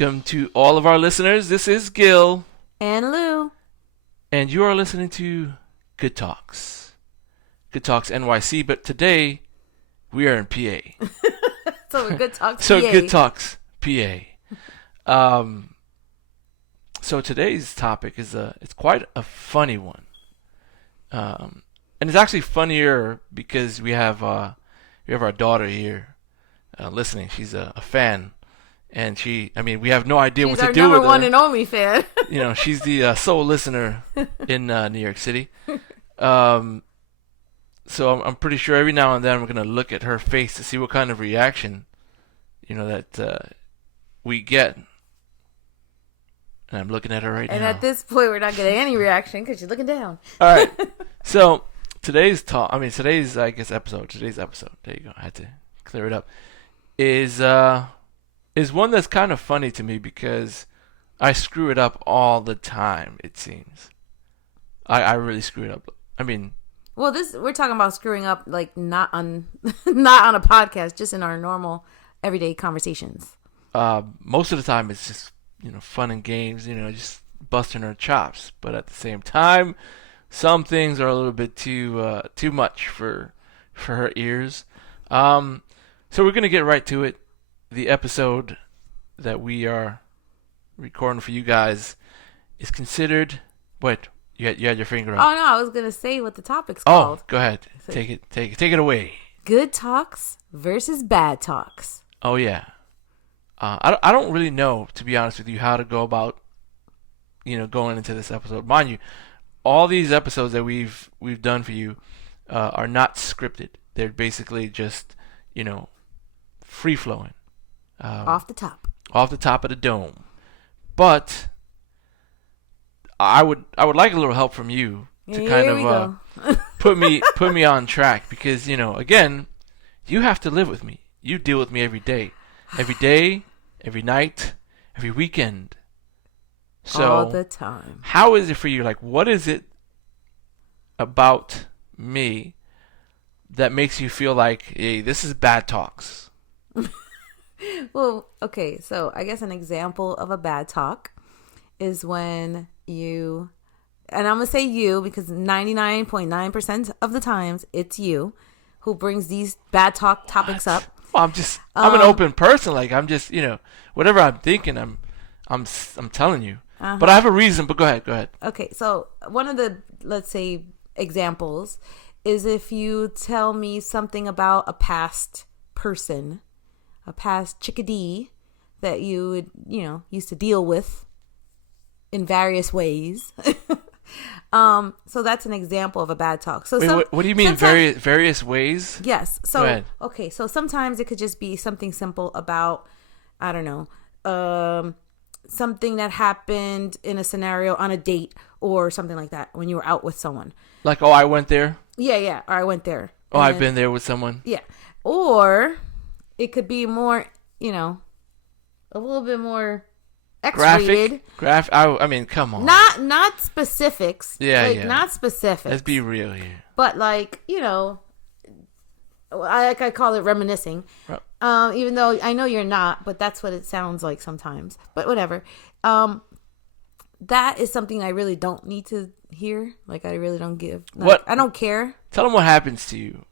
Welcome to all of our listeners. This is Gil. And Lou. And you are listening to Good Talks. Good Talks NYC, but today we are in PA. So Good Talks So PA. Good Talks PA. So today's topic is it's quite a funny one. And it's actually funnier because we have our daughter here listening. She's a fan. And we have no idea She's what to our do number with one her. and only fan. She's the sole listener in New York City. So I'm pretty sure every now and then we're going to look at her face to see what kind of reaction, that we get. And I'm looking at her right now. And at this point, we're not getting any reaction because she's looking down. All right. So today's episode. There you go. I had to clear it up. Is one that's kind of funny to me because I screw it up all the time, it seems. I really screw it up. Well, we're talking about screwing up, like not on a podcast, just in our normal everyday conversations. Most of the time it's just, fun and games, just busting her chops. But at the same time, some things are a little bit too much for her ears. So we're going to get right to it. The episode that we are recording for you guys is considered. What? You had your finger up. Oh no, I was gonna say what the topic's called. Oh, go ahead. Take it away. Good talks versus bad talks. Oh yeah. I don't really know, to be honest with you, how to go about, going into this episode. Mind you, all these episodes that we've done for you are not scripted. They're basically just, free flowing. Off the top of the dome. But I would like a little help from you to kind of put me on track because again, you have to live with me. You deal with me every day, every night, every weekend. So all the time. How is it for you? Like, what is it about me that makes you feel like, hey, this is bad talks? Well, okay, so I guess an example of a bad talk is when you, and I'm going to say you because 99.9% of the times it's you who brings these bad talk topics up. Well, I'm an open person. Like, I'm just, whatever I'm thinking, I'm telling you. Uh-huh. But I have a reason, but go ahead. Okay, so one of the, let's say, examples is if you tell me something about a past person, a past chickadee that you would, used to deal with in various ways. So that's an example of a bad talk. So Wait, what do you mean various ways? Yes. So go ahead. Okay, so sometimes it could just be something simple about, I don't know, something that happened in a scenario on a date or something like that when you were out with someone. Like, oh, I went there? Yeah, or I went there. Oh, I've been there with someone? Yeah. Or it could be more, a little bit more X-rated. Graphic? I mean, come on. Not specifics. Yeah. Not specifics. Let's be real here. But I call it reminiscing. Right. Even though I know you're not, but that's what it sounds like sometimes. But whatever. That is something I really don't need to hear. Like, I really don't give. What? I don't care. Tell them what happens to you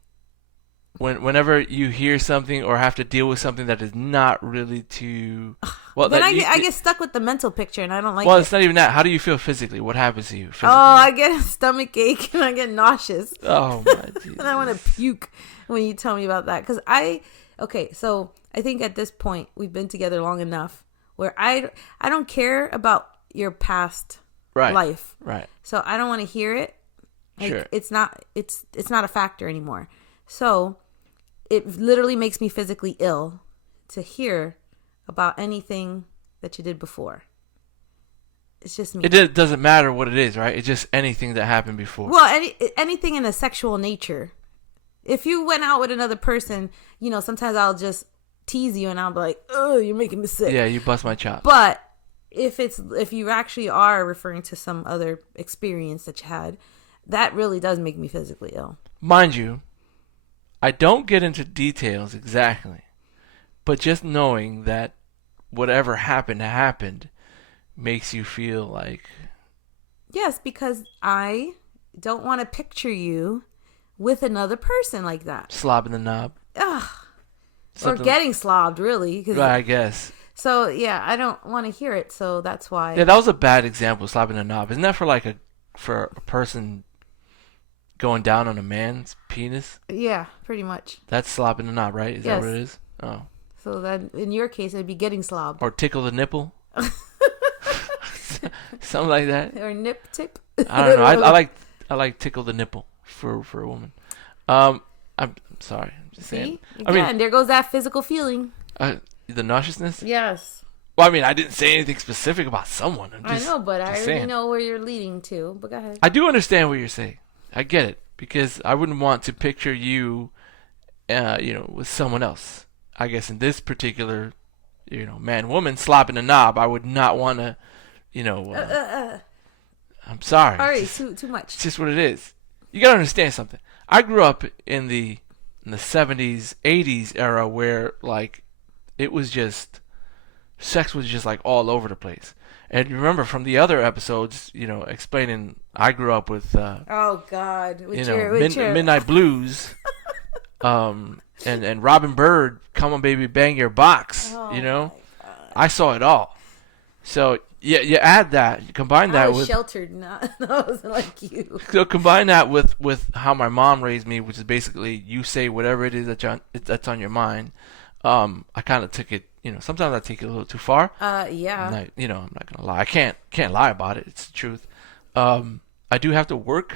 whenever you hear something or have to deal with something that is not really too well. Then I get stuck with the mental picture, and I don't like. Well, it. It's not even that. How do you feel physically? What happens to you physically? Oh, I get a stomach ache and I get nauseous. Oh my Jesus. And I want to puke when you tell me about that because so I think at this point we've been together long enough where I don't care about your past life. Right. So I don't want to hear it. Like, sure. It's not a factor anymore. So it literally makes me physically ill to hear about anything that you did before. It's just me. It doesn't matter what it is, right? It's just anything that happened before. Well, anything in a sexual nature. If you went out with another person, sometimes I'll just tease you and I'll be like, "Oh, you're making me sick." Yeah, you bust my chops. But if you actually are referring to some other experience that you had, that really does make me physically ill. Mind you, I don't get into details exactly, but just knowing that whatever happened makes you feel like Yes, because I don't want to picture you with another person like that. slobbing the knob. Ugh. Or Something- getting slobbed, really. 'Cause- I guess. So, yeah, I don't want to hear it. So that's why. Yeah, that was a bad example, slobbing the knob. Isn't that for like for a person going down on a man's penis? Yeah, pretty much. That's slobbing the knob, right? Is that Yes. what it is? Oh. So then in your case, it'd be getting slobbed. Or tickle the nipple? Something like that. Or nip tip. I don't know. I like tickle the nipple for a woman. I'm sorry. I'm just saying. See? I mean, Again, there goes that physical feeling. the nauseousness. Yes. Well, I mean, I didn't say anything specific about someone. I know, but I just already saying. know where you're leading to. But go ahead. I do understand what you're saying. I get it because I wouldn't want to picture you, with someone else. I guess in this particular, man, woman slopping a knob, I would not want to, I'm sorry. All right, It's just- too much. It's just what it is. You gotta understand something. I grew up in the 70s, 80s era where like it was just sex was just like all over the place. And you remember from the other episodes, explaining I grew up with Oh God, Midnight Blues, and Robin Bird, Come On Baby Bang Your Box. Oh, You know, my God. I saw it all. So yeah, you add that, you combine I that was with sheltered, not I wasn't like you. so combine that with how my mom raised me, which is basically you say whatever it is that's on your mind. I kind of took it, sometimes I take it a little too far. Yeah. And I'm not gonna lie. I can't lie about it. It's the truth. I do have to work,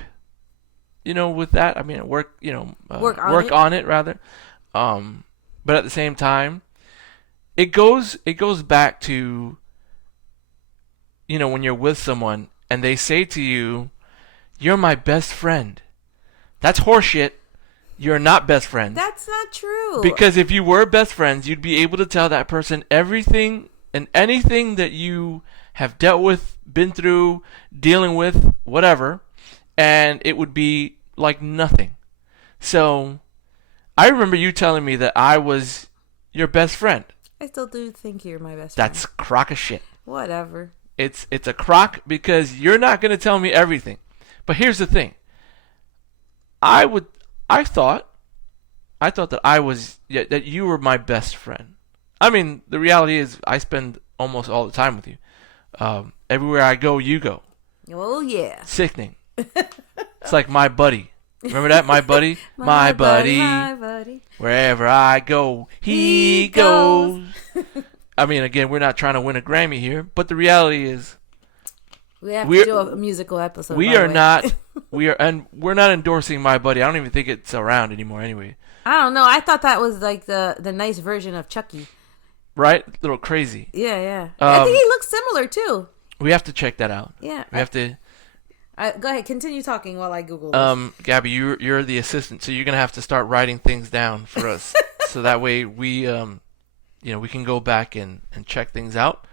with that. I mean, work Work on it rather. But at the same time, it goes back to, when you're with someone and they say to you, "You're my best friend." That's horseshit. You're not best friends. That's not true. Because if you were best friends, you'd be able to tell that person everything and anything that you have dealt with, been through, dealing with, whatever, and it would be like nothing. So, I remember you telling me that I was your best friend. I still do think you're my best That's friend. crock of shit. Whatever. It's a crock because you're not going to tell me everything. But here's the thing. I thought that that you were my best friend. I mean, the reality is I spend almost all the time with you. Everywhere I go, you go. Oh yeah. Sickening. It's like my buddy. Remember that? My buddy? My buddy. Wherever I go, he goes. I mean, again, we're not trying to win a Grammy here, but the reality is We have We're- to do a musical episode. we by the are way. not we're not endorsing My Buddy. I don't even think it's around anymore anyway. I don't know. I thought that was like the nice version of Chucky. Right? A little crazy. Yeah, yeah. I think he looks similar too. We have to check that out. Yeah. We have to Go ahead. Continue talking while I Google this. Gabby, you're the assistant, so you're gonna have to start writing things down for us, so that way we we can go back and check things out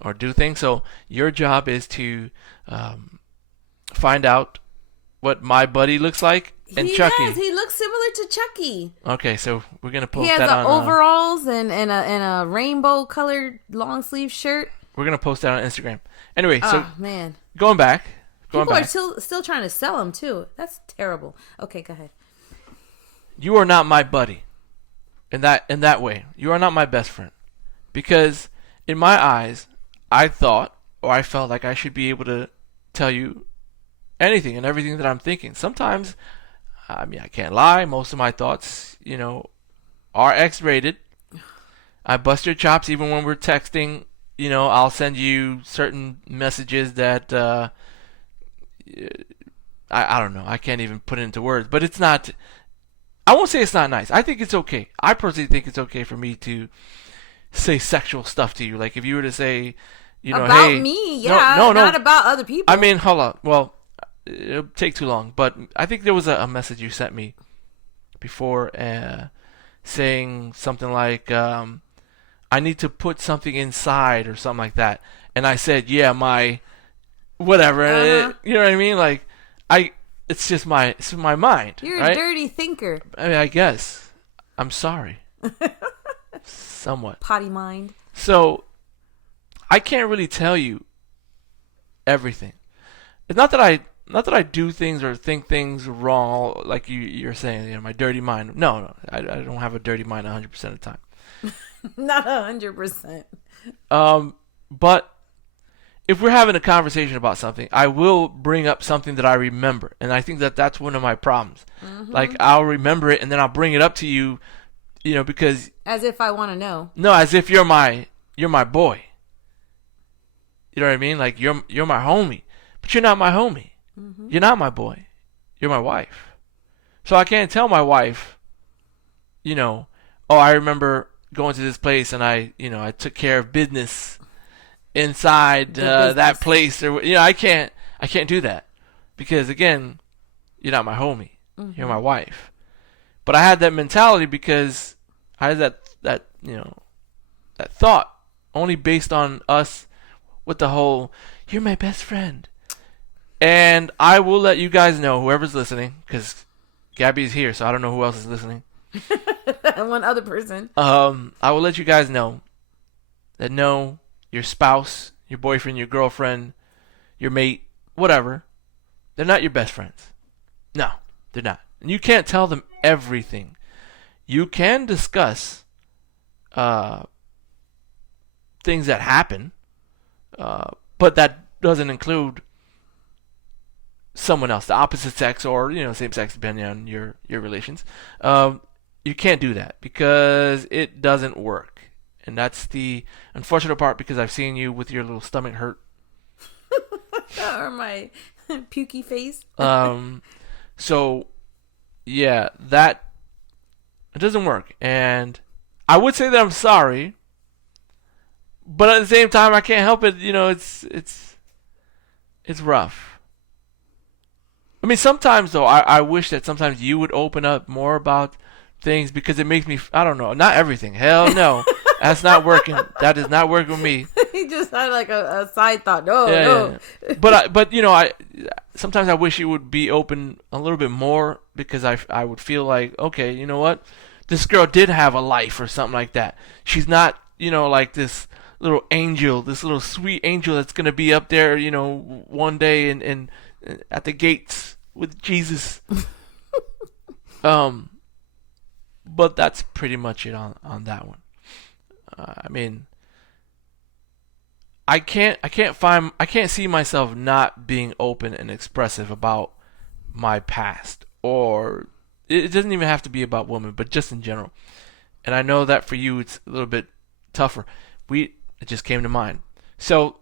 or do things. So your job is to find out what My Buddy looks like and He Chucky. does. He looks similar to Chucky. Okay, so we're gonna post He has that the on. overalls and a rainbow colored long sleeve shirt. We're gonna post that on Instagram. Anyway, so Oh man, going back. people are still trying to sell them too. That's terrible. Okay, go ahead. You are not my buddy. In that way, you are not my best friend, because in my eyes, I thought or I felt like I should be able to tell you anything and everything that I'm thinking. Sometimes, I mean, I can't lie. Most of my thoughts, are X-rated. I bust your chops even when we're texting. I'll send you certain messages that I don't know. I can't even put it into words, but it's not. I won't say it's not nice. I think it's okay. I personally think it's okay for me to say sexual stuff to you. Like if you were to say, About hey, me, yeah, no, not about other people. I mean, hold on. Well, it'll take too long, but I think there was a message you sent me before saying something like, I need to put something inside or something like that. And I said, yeah, my whatever. You know what I mean? Like, it's just my mind. You're right? a dirty thinker. I mean, I guess. I'm sorry. Somewhat. Potty mind. So I can't really tell you everything. It's not that I do things or think things wrong, like you're saying. My dirty mind. No, I don't have a dirty mind 100% of the time. Not 100%. But if we're having a conversation about something, I will bring up something that I remember, and I think that that's one of my problems. Like I'll remember it, and then I'll bring it up to you, because As if I want to know. no, as if you're my boy. You know what I mean? Like you're my homie, but you're not my homie. You're not my boy. You're my wife. So I can't tell my wife, oh, I remember going to this place and I took care of business inside that place, or I can't do that because again, you're not my homie. You're my wife. But I had that mentality because I had that thought only based on us with the whole "you're my best friend." And I will let you guys know, whoever's listening, because Gabby's here, so I don't know who else is listening. One other person. I will let you guys know that no, your spouse, your boyfriend, your girlfriend, your mate, whatever, they're not your best friends. No, they're not. And you can't tell them everything. You can discuss things that happen, but that doesn't include someone else, the opposite sex or same sex, depending on your relations. You can't do that because it doesn't work, and that's the unfortunate part. Because I've seen you with your little stomach hurt Or my pukey face. So yeah, that it doesn't work, and I would say that I'm sorry, but at the same time, I can't help it. It's rough. I mean, sometimes though, I wish that sometimes you would open up more about things because it makes me. I don't know, not everything. Hell no, that's not working. That is not working with me. He just had like a side thought. No. Yeah. But I sometimes I wish you would be open a little bit more because I would feel like, okay, you know what, this girl did have a life or something like that. She's not like this little angel, this little sweet angel that's gonna be up there one day and at the gates with Jesus. But that's pretty much it on that one. I mean, I can't see myself not being open and expressive about my past, or it doesn't even have to be about women, but just in general. And I know that for you it's a little bit tougher. It just came to mind. So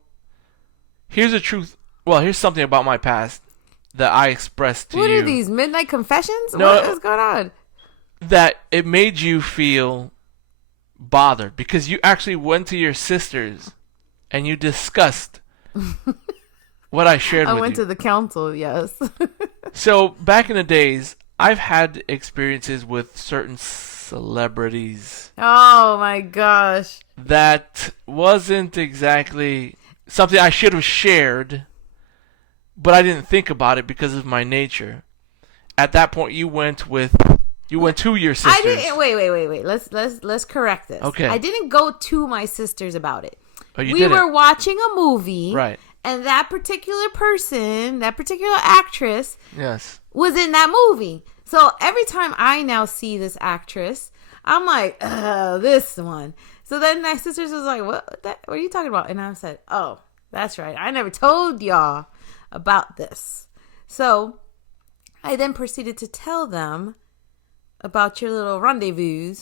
here's the truth. Well, here's something about my past that I expressed to you. What are these midnight confessions? No, what is going on? That it made you feel bothered because you actually went to your sisters and you discussed what I shared with you. I went to the council, yes. So back in the days, I've had experiences with certain celebrities. Oh my gosh. That wasn't exactly something I should have shared, but I didn't think about it because of my nature. At that point, you went to your sisters. I didn't. Wait. Let's correct this. Okay. I didn't go to my sisters about it. Oh, you we didn't? were watching a movie, Right. And that particular person, that particular actress, Yes. was in that movie. So every time I now see this actress, I'm like, this one. So then my sisters was like, what are you talking about? And I said, oh, that's right. I never told y'all about this. So I then proceeded to tell them about your little rendezvous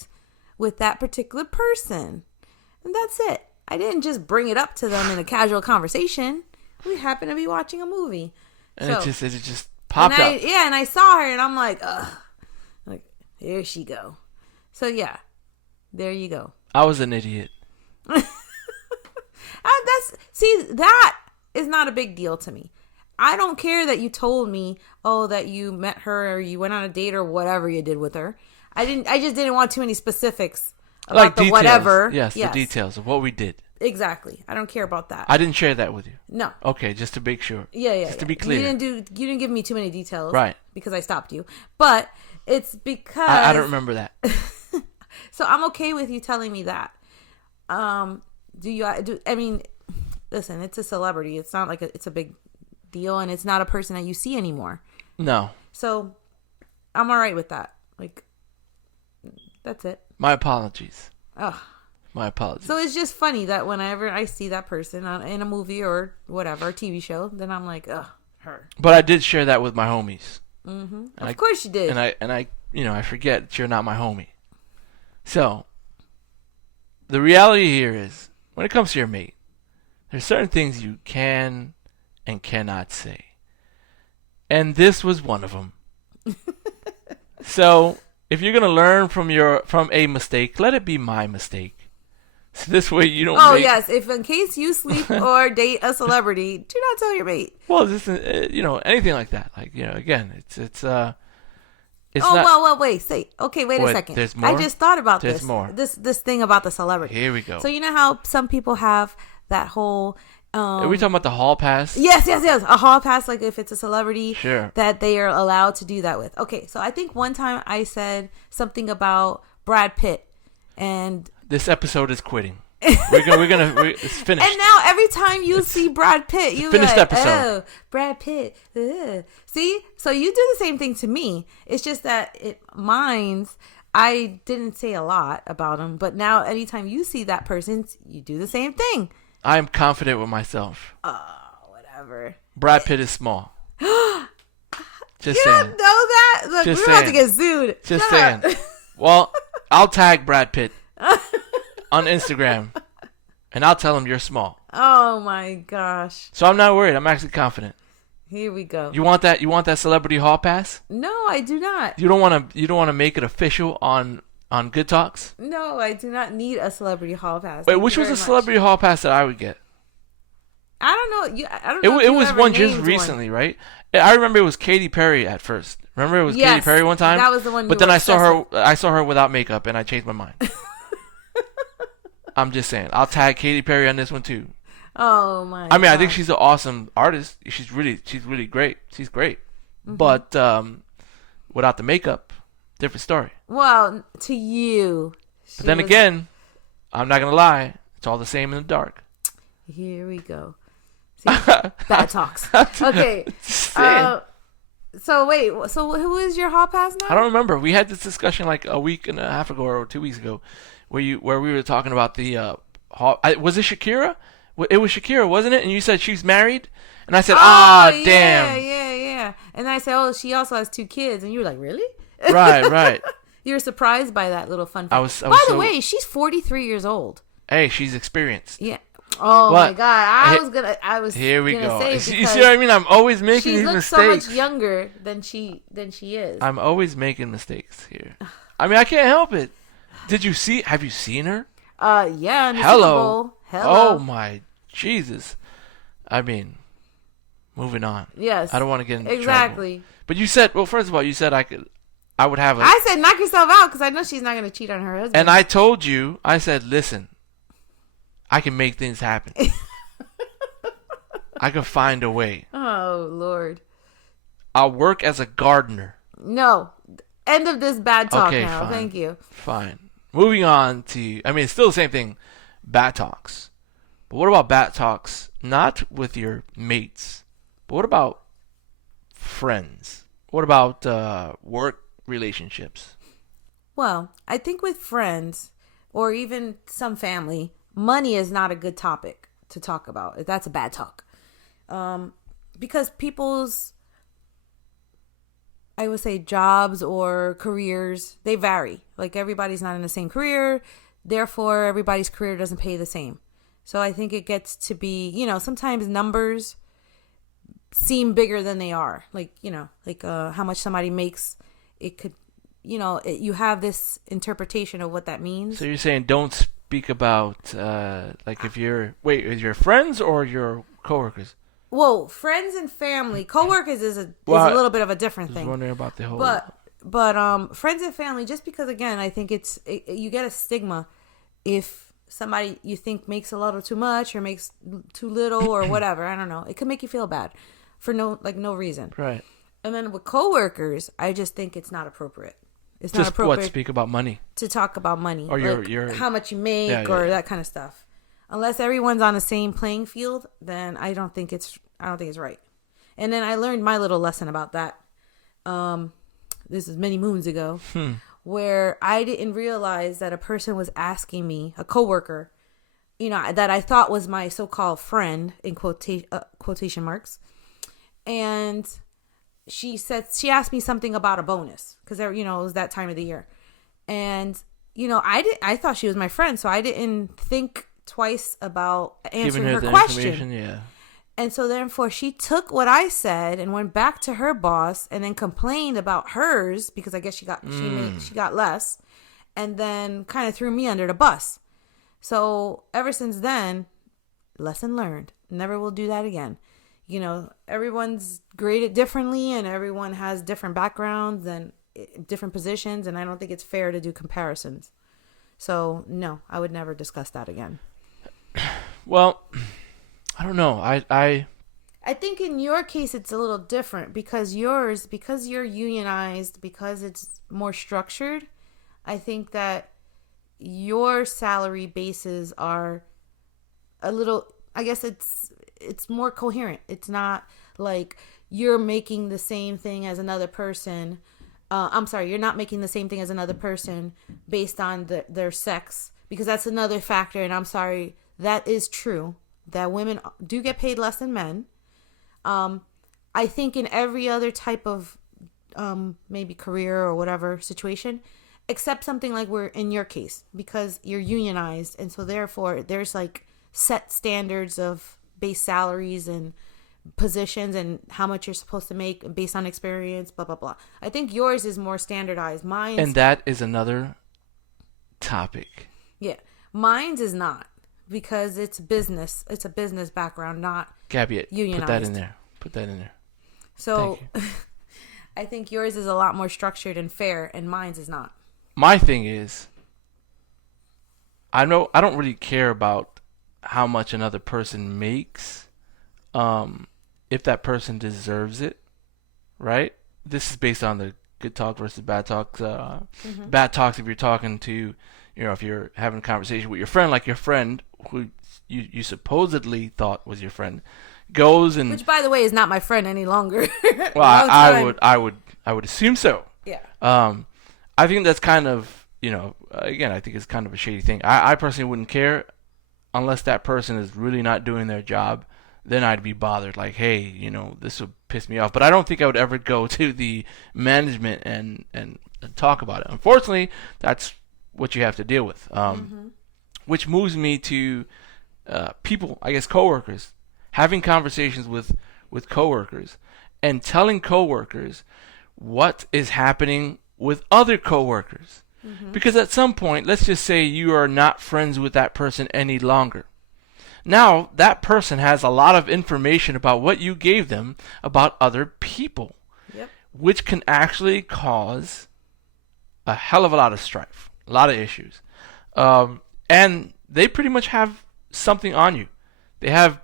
with that particular person. And that's it. I didn't just bring it up to them in a casual conversation. We happened to be watching a movie. And so, it just popped up. Yeah, and I saw her and I'm like, ugh. Like, there she go. So yeah, there you go. I was an idiot. That is not a big deal to me. I don't care that you told me, that you met her or you went on a date or whatever you did with her. I just didn't want too many specifics about like the details. whatever. Yes, the details of what we did. Exactly. I don't care about that. I didn't share that with you. No. Okay, just to make sure. Yeah. Just to be clear. You didn't give me too many details. Right. Because I stopped you. But it's because I don't remember that. So I'm okay with you telling me that. Do you do? I mean, listen, it's a celebrity. It's not like it's a big deal, and it's not a person that you see anymore. No. So I'm all right with that. Like, that's it. My apologies. Oh. My apologies. So it's just funny that whenever I see that person in a movie or whatever, a TV show, then I'm like, ugh, her. But I did share that with my homies. Mm-hmm. Of course you did. And I, I forget that you're not my homie. So, the reality here is, when it comes to your mate, there's certain things you can and cannot say. And this was one of them. So, if you're going to learn from a mistake, let it be my mistake. So this way you don't. Oh yes, if in case you sleep or date a celebrity, do not tell your mate. Well, this anything like that. Like again, it's oh not, well, wait, wait a second. There's more? I just thought about There's this. more. This thing about the celebrity. Here we go. So you know how some people have that whole. Are we talking about the hall pass? Yes. A hall pass, like if it's a celebrity, sure, that they are allowed to do that with. Okay, so I think one time I said something about Brad Pitt, and this episode is quitting. It's finished. And now every time you see Brad Pitt, you finished like, episode. Oh, Brad Pitt. Ugh. See, so you do the same thing to me. It's just that mine's. I didn't say a lot about him, but now anytime you see that person, you do the same thing. I am confident with myself. Oh, whatever. Brad Pitt is small. Just you saying. Don't know that? Look, Just we're about to saying. get sued. Just Shut saying. up. Well, I'll tag Brad Pitt on Instagram, and I'll tell him you're small. Oh my gosh. So I'm not worried. I'm actually confident. Here we go. You want that? You want that celebrity hall pass? No, I do not. You don't want to make it official on Good Talks? No, I do not need a celebrity hall pass. Wait, Thank which you was the very much. celebrity hall pass that I would get? I don't know. I don't know. It was one just recently, right? I remember it was Katy Perry at first. Remember it was Katy Perry one time? That was the one. But then I saw her without makeup, and I changed my mind. I'm just saying. I'll tag Katy Perry on this one too. Oh my! I mean, I think she's an awesome artist. She's really great. She's great. Mm-hmm. But without the makeup, different story. Well, to you. But then again, I'm not gonna lie. It's all the same in the dark. Here we go. See? Bad talks. Okay. So wait. So who is your hall pass now? I don't remember. We had this discussion like a week and a half ago or 2 weeks ago, where we were talking about the hall. Was it Shakira? It was Shakira, wasn't it? And you said she's married, and I said, damn. Yeah. And I said, oh, she also has 2 kids, and you were like, really? Right. You were surprised by that little fun fact. I was By the way, she's 43 years old. Hey, she's experienced. Yeah. Oh my God! I was. Here we go. Say you see what I mean? I'm always making these mistakes. She looks so much younger than she is. I'm always making mistakes here. I mean, I can't help it. Have you seen her? Yeah. In the Hello. Super Bowl. Hello. Oh my Jesus. I mean, moving on. Yes. I don't want to get into exactly. trouble. But you said, well, first of all, you said I would have I said knock yourself out because I know she's not going to cheat on her husband. And I told you, I said, listen, I can make things happen. I can find a way. Oh, Lord. I'll work as a gardener. No. End of this bad talk now. Fine. Thank you. Fine. Moving on to, I mean, it's still the same thing, bad talks. But what about bad talks, not with your mates, but what about friends? What about work relationships? Well, I think with friends or even some family, money is not a good topic to talk about. That's a bad talk. Because people's, I would say, jobs or careers, they vary. Like everybody's not in the same career. Therefore, everybody's career doesn't pay the same. So I think it gets to be, sometimes numbers seem bigger than they are. Like, how much somebody makes, it could, you have this interpretation of what that means. So you're saying don't speak about, like is your friends or your coworkers? Well, friends and family. Coworkers is a little bit of a different thing. I was wondering about the whole... But friends and family, just because, again, I think you get a stigma if somebody you think makes a little too much or makes too little or whatever. I don't know. It could make you feel bad for no reason. Right. And then with coworkers, I just think it's not appropriate. It's not just appropriate. Speak about money to talk about money or your how much you make or that kind of stuff. unless everyone's on the same playing field, then I don't think it's right. And then I learned my little lesson about that. This is many moons ago, where I didn't realize that a person was asking me, a coworker, that I thought was my so-called friend in quotation marks, and she asked me something about a bonus because it was that time of the year, and I thought she was my friend, so I didn't think twice about answering her question. Yeah. And so therefore she took what I said and went back to her boss and then complained about hers because I guess she got less, and then kind of threw me under the bus. So ever since then, lesson learned. Never will do that again. Everyone's graded differently and everyone has different backgrounds and different positions, and I don't think it's fair to do comparisons. So no, I would never discuss that again. Well, I don't know. I think in your case it's a little different because you're unionized, because it's more structured. I think that your salary bases are a little, I guess it's more coherent. It's not like you're making the same thing as another person. I'm sorry, you're not making the same thing as another person based on their sex, because that's another factor. And I'm sorry, that is true, that women do get paid less than men. I think in every other type of maybe career or whatever situation, except something like we're in your case, because you're unionized, and so therefore there's like set standards of base salaries and positions and how much you're supposed to make based on experience, blah blah blah. I think yours is more standardized. Mine's, and that is another topic. Yeah, mine's is not, because it's business. It's a business background, not Gabby, unionized. Put that in there. So I think yours is a lot more structured and fair, and mine's is not. My thing is, I don't really care about how much another person makes, if that person deserves it, right? This is based on the good talk versus bad talks. Bad talks, if you're talking to, if you're having a conversation with your friend, like your friend who you supposedly thought was your friend, goes and, which by the way is not my friend any longer. Well, I would assume so. Yeah. I think that's kind of, again, I think it's kind of a shady thing. I personally wouldn't care unless that person is really not doing their job. Then I'd be bothered, like, hey, this would piss me off. But I don't think I would ever go to the management and talk about it. Unfortunately, that's what you have to deal with. Which moves me to people, I guess, coworkers, having conversations with coworkers and telling coworkers what is happening with other coworkers. Because at some point, let's just say you are not friends with that person any longer. Now, that person has a lot of information about what you gave them about other people, which can actually cause a hell of a lot of strife, a lot of issues. And they pretty much have something on you. They have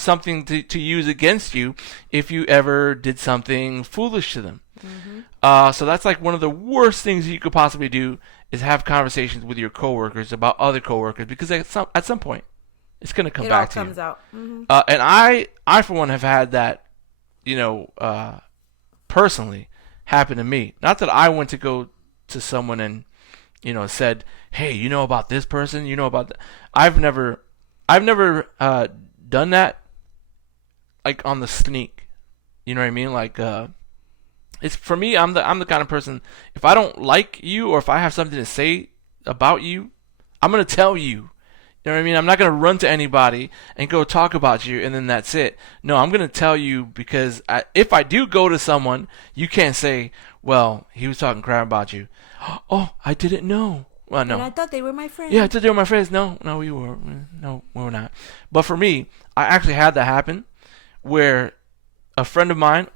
something to use against you if you ever did something foolish to them. So that's like one of the worst things you could possibly do, is have conversations with your coworkers about other coworkers, because at some point it's going to come back to you. It all comes out. And I for one have had that, personally happen to me. Not that I went to go to someone and said, hey, about this person, about that. I've never done that, like on the sneak. You know what I mean? Like, it's for me. I'm the kind of person, if I don't like you or if I have something to say about you, I'm gonna tell you. You know what I mean? I'm not gonna run to anybody and go talk about you and then that's it. No, I'm gonna tell you, because if I do go to someone, you can't say, well, he was talking crap about you. Oh, I didn't know. Well, no. And I thought they were my friends. Yeah, I thought they were my friends. No, we were. No, we were not. But for me, I actually had that happen, where a friend of mine,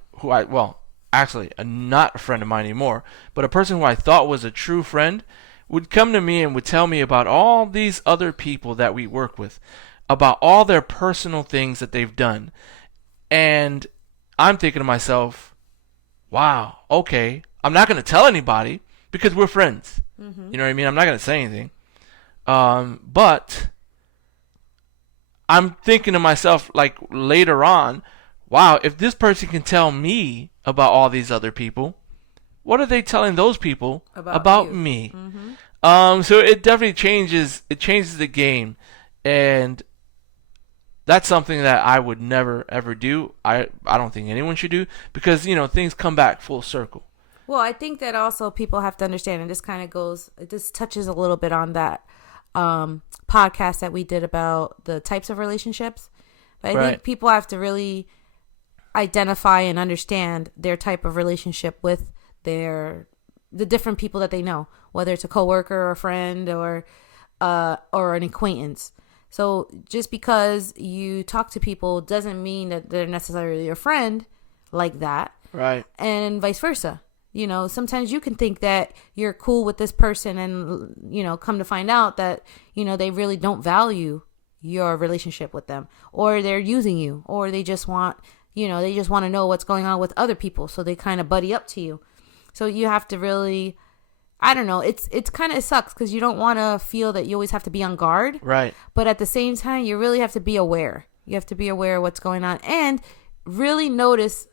actually, not a friend of mine anymore, but a person who I thought was a true friend, would come to me and would tell me about all these other people that we work with, about all their personal things that they've done. And I'm thinking to myself, wow, okay, I'm not going to tell anybody because we're friends. You know what I mean? I'm not going to say anything. But I'm thinking to myself, like, later on, wow, if this person can tell me about all these other people, what are they telling those people about you. me? Mm-hmm. So it definitely changes. It changes the game, and that's something that I would never ever do. I don't think anyone should do, because things come back full circle. Well, I think that also people have to understand, and this touches a little bit on that podcast that we did about the types of relationships. But I think people have to really identify and understand their type of relationship with the different people that they know, whether it's a coworker or a friend or an acquaintance. So just because you talk to people doesn't mean that they're necessarily your friend like that. Right. And vice versa. Sometimes you can think that you're cool with this person and, come to find out that, they really don't value your relationship with them, or they're using you, or they just want to know what's going on with other people. So they kind of buddy up to you. So you have to really, I don't know. It sucks because you don't want to feel that you always have to be on guard. Right. But at the same time, you really have to be aware. You have to be aware of what's going on and really notice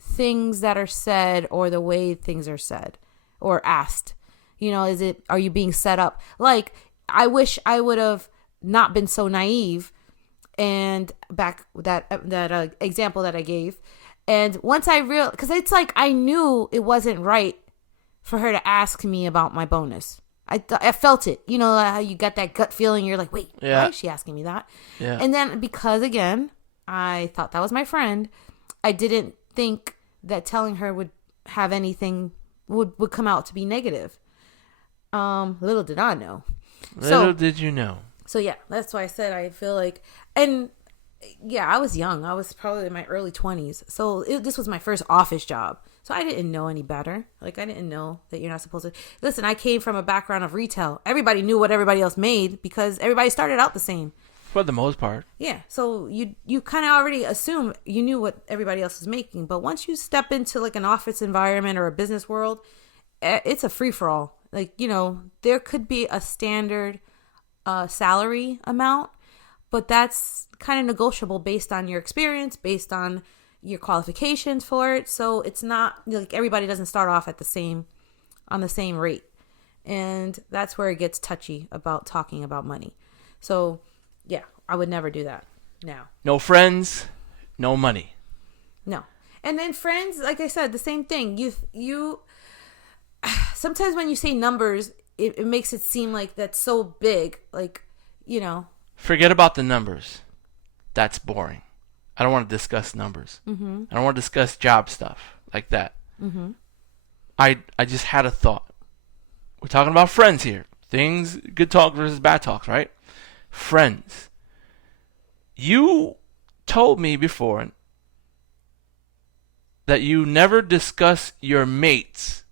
things that are said or the way things are said or asked. Are you being set up? Like, I wish I would have not been so naive and back that example that I gave. And once I realized, because it's like I knew it wasn't right for her to ask me about my bonus. I felt it. How you got that gut feeling. You're like, wait, why is she asking me that? Yeah. And then because, again, I thought that was my friend, I didn't think that telling her would have anything would come out to be negative. Little did I know. Little did you know. So yeah, that's why I said I feel like, and yeah, I was young. I was probably in my early 20s. So this was my first office job. So I didn't know any better. Like, I didn't know that you're not supposed to. Listen, I came from a background of retail. Everybody knew what everybody else made because everybody started out the same. For the most part. Yeah. So you kind of already assume you knew what everybody else was making. But once you step into like an office environment or a business world, it's a free-for-all. Like, there could be a standard salary amount, but that's kind of negotiable based on your experience, based on your qualifications for it. So it's not like everybody doesn't start off on the same rate. And that's where it gets touchy about talking about money. So yeah, I would never do that now. No friends, no money. No. And then friends, like I said, the same thing. You sometimes when you say numbers, it makes it seem like that's so big. Like, Forget about the numbers. That's boring. I don't want to discuss numbers. Mm-hmm. I don't want to discuss job stuff like that. Mm-hmm. I just had a thought. We're talking about friends here. Things, good talk versus bad talks, right? Friends. You told me before that you never discuss your mates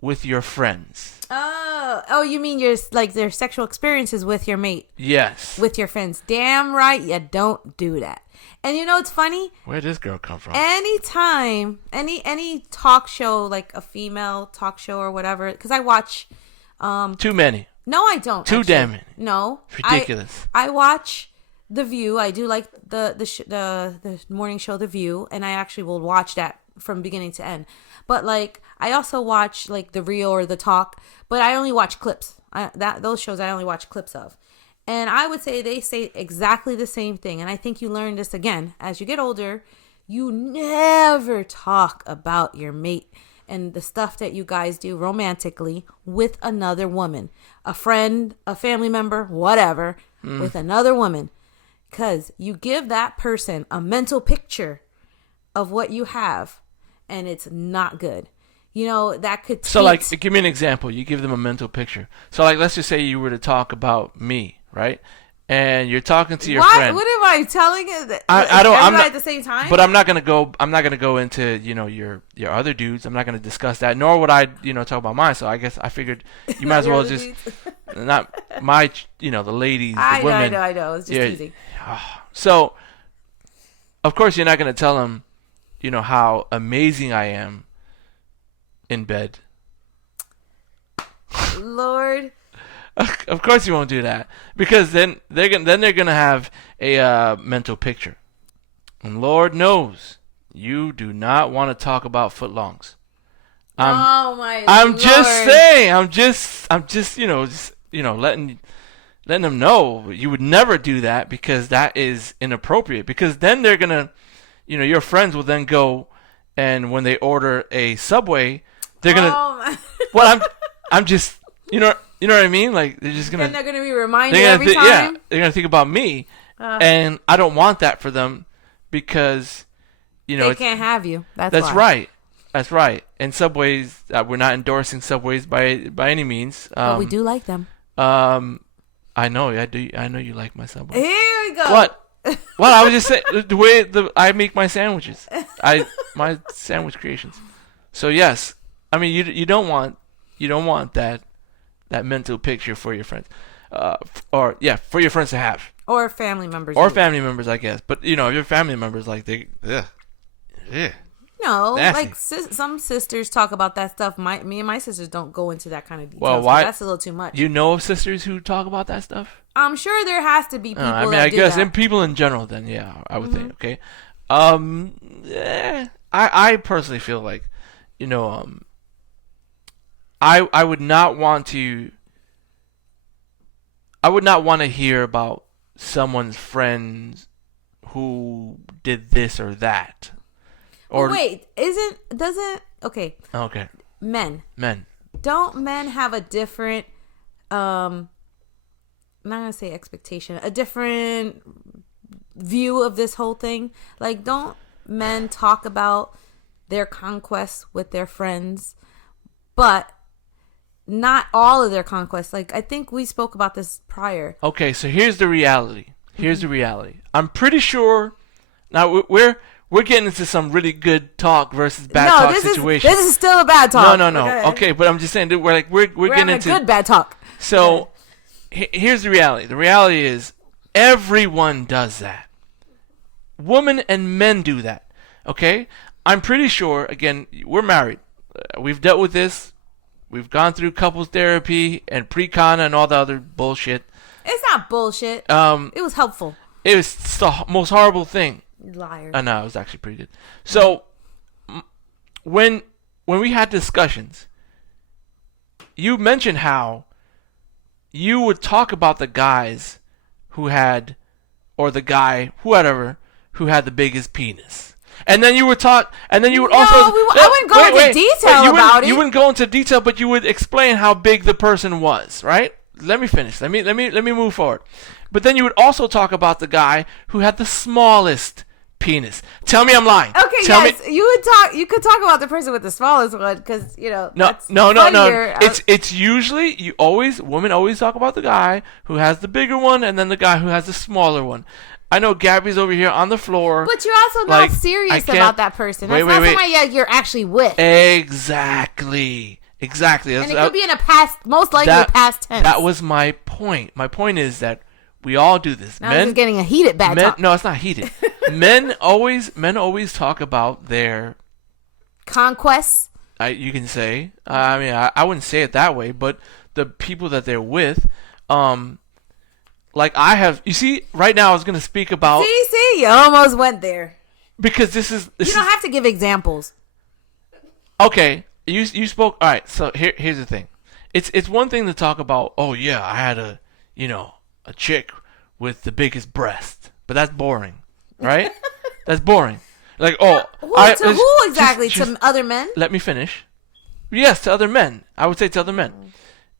with your friends. Oh, you mean their sexual experiences with your mate? Yes. With your friends. Damn right, you don't do that. And it's funny? Where did this girl come from? Anytime, any talk show, like a female talk show or whatever, because I watch. Too many. No, I don't. Too actually. damn many. No. It's ridiculous. I watch The View. I do like the morning show The View, and I actually will watch that from beginning to end. But like, I also watch like The Real or The Talk, but I only watch clips. Those shows I only watch clips of. And I would say they say exactly the same thing. And I think you learn this again as you get older. You never talk about your mate and the stuff that you guys do romantically with another woman, a friend, a family member, whatever, with another woman. Because you give that person a mental picture of what you have, and it's not good. That could... So, like, give me an example. You give them a mental picture. So, like, let's just say you were to talk about me, right? And you're talking to your friend. What am I telling you? I don't. I'm not at the same time. But I'm not gonna go. I'm not gonna go into your other dudes. I'm not gonna discuss that. Nor would I talk about mine. So I guess I figured you might as well just not my the ladies, the women. I know. It's just teasing. So, of course, you're not gonna tell them, how amazing I am in bed. Lord. Of course you won't do that because then they're gonna have a mental picture, and Lord knows you do not want to talk about footlongs. Oh my! I'm Lord. just saying. I'm just letting them know you would never do that because that is inappropriate. Because then they're gonna, your friends will then go, and when they order a Subway, they're gonna. Oh my. Well, I'm just, what I mean. Like they're just gonna. Then they're gonna be reminded every time. Yeah, they're gonna think about me, and I don't want that for them because, they can't have you. That's why. right. That's right. And Subways, we're not endorsing Subways by any means. But we do like them. I know. I know you like my Subway. Here we go. What? Well, I was just saying the way I make my sandwiches. My sandwich creations. So yes, I mean you don't want that mental picture for your friends, for your friends to have. Or family members. Or family members, I guess. But if your family members like yeah. No, Nasty. like some sisters talk about that stuff. Me and my sisters don't go into that kind of details. Well, why? That's a little too much. You know of sisters who talk about that stuff? I'm sure there has to be people. I that do guess that. and people in general. Then yeah, I would think. Okay. I personally feel like, I would not want to. I would not want to hear about someone's friends who did this or that. Or wait, okay. Okay. Men. Don't men have a different I'm not gonna say expectation, a different view of this whole thing? Like, don't men talk about their conquests with their friends, but not all of their conquests? Like, I think we spoke about this prior. Okay, so here's the reality. I'm pretty sure now we're getting into some really good talk versus bad talk situation. This is still a bad talk. No. Okay, but I'm just saying that we're getting into good bad talk. So here's the reality. The reality is everyone does that. Women and men do that. Okay? I'm pretty sure, again, we're married. We've dealt with this. We've gone through couples therapy and pre-con and all the other bullshit. It's not bullshit. It was helpful. It was the most horrible thing. Liar. No, it was actually pretty good. So when we had discussions, you mentioned how you would talk about the guys who had, or the guy, whatever, who had the biggest penis. And then you would talk, and then you would also. I wouldn't go into detail about it. You wouldn't go into detail, but you would explain how big the person was, right? Let me finish. Let me move forward. But then you would also talk about the guy who had the smallest penis. Tell me I'm lying. Okay, you could talk about the person with the smallest one because No. That's funnier. It's usually women always talk about the guy who has the bigger one and then the guy who has the smaller one. I know Gabby's over here on the floor. But you're also not serious about that person. That's not somebody you're actually with. Exactly. And it could be in a past, most likely past tense. That was my point. My point is that we all do this. Now this is getting a heated bad talk. No, it's not heated. men always talk about their conquests. You can say. I mean, I wouldn't say it that way, but the people that they're with, like I have. You see, right now I was going to speak about. See, you almost went there. Because this is. You don't have to give examples. Okay, you spoke. All right, so here's the thing. It's one thing to talk about. Oh yeah, I had a chick with the biggest breast, but that's boring, right? That's boring. Like who exactly? To other men? Let me finish. Yes, to other men. I would say to other men,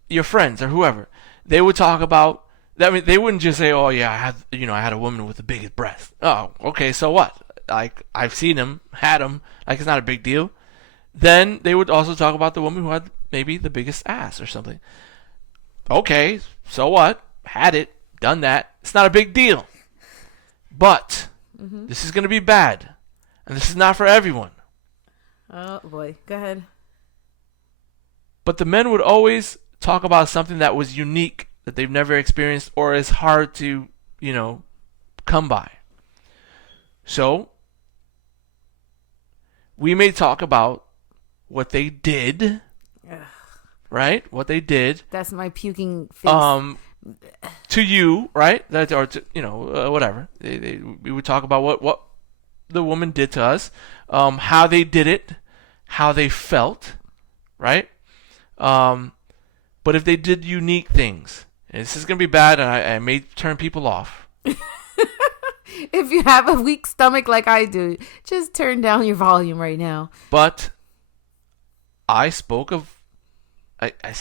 your friends or whoever. They would talk about. I mean, they wouldn't just say, "Oh yeah, I had a woman with the biggest breast." Oh, okay, so what? Like I've seen him, had him. Like it's not a big deal. Then they would also talk about the woman who had maybe the biggest ass or something. Okay, so what? Had it, done that. It's not a big deal. But this is going to be bad. And this is not for everyone. Oh, boy. Go ahead. But the men would always talk about something that was unique, that they've never experienced, or is hard to, come by. So, we may talk about what they did, right? What they did, That's my puking face. to you, right? That or to whatever. We would talk about what the woman did to us, how they did it, how they felt, right? But if they did unique things, and this is gonna be bad, and I may turn people off. If you have a weak stomach like I do, just turn down your volume right now. But I spoke of.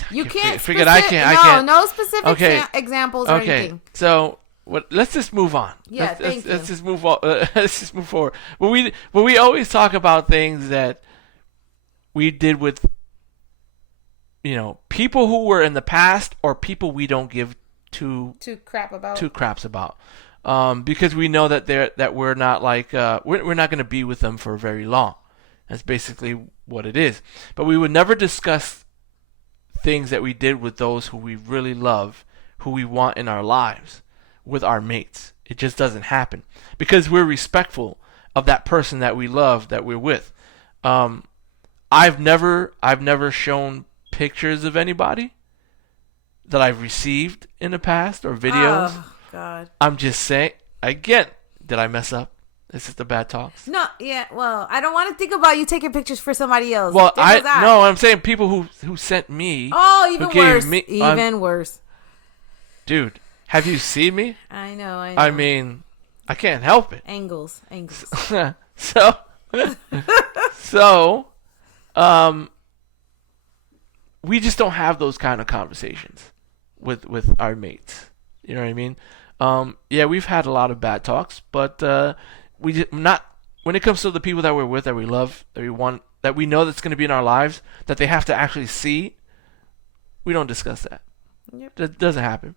You can't. Forget. I can't. No specific Okay. examples or anything. So let's just move on. Yeah, let's just move on. Let's just move forward. When we always talk about things that we did with, people who were in the past or people we don't give two craps about, because we know that we're not like we're not going to be with them for very long. That's basically what it is. But we would never discuss things that we did with those who we really love, who we want in our lives, with our mates. It just doesn't happen because we're respectful of that person that we love, that we're with. I've never shown pictures of anybody that I've received in the past or videos. Oh God! I'm just saying. Again, did I mess up? This is the bad talks. No, yeah. Well, I don't want to think about you taking pictures for somebody else. Well, I'm saying people who sent me. Oh, even worse. Me, even worse. Dude, have you seen me? I know. I mean, I can't help it. Angles. So, we just don't have those kind of conversations with our mates. You know what I mean? Yeah, we've had a lot of bad talks, but we just not when it comes to the people that we're with, that we love, that we want, that we know that's going to be in our lives, that they have to actually see. We don't discuss that. Yep. That doesn't happen.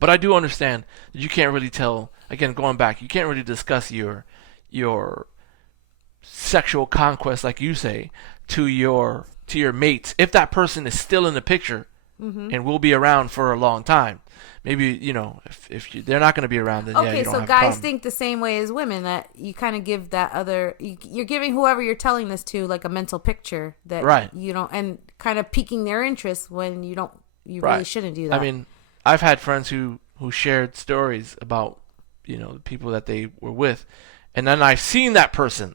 But I do understand that you can't really tell. Again, going back, you can't really discuss your sexual conquest, like you say, to your mates if that person is still in the picture and will be around for a long time. Maybe if they're not going to be around, then okay. You don't So have guys problem. think the same way as women, that you kind of give that other. You're giving whoever you're telling this to like a mental picture that right. You don't, and kind of piquing their interest when you don't. You right. really shouldn't do that. I mean, I've had friends who shared stories about the people that they were with, and then I've seen that person,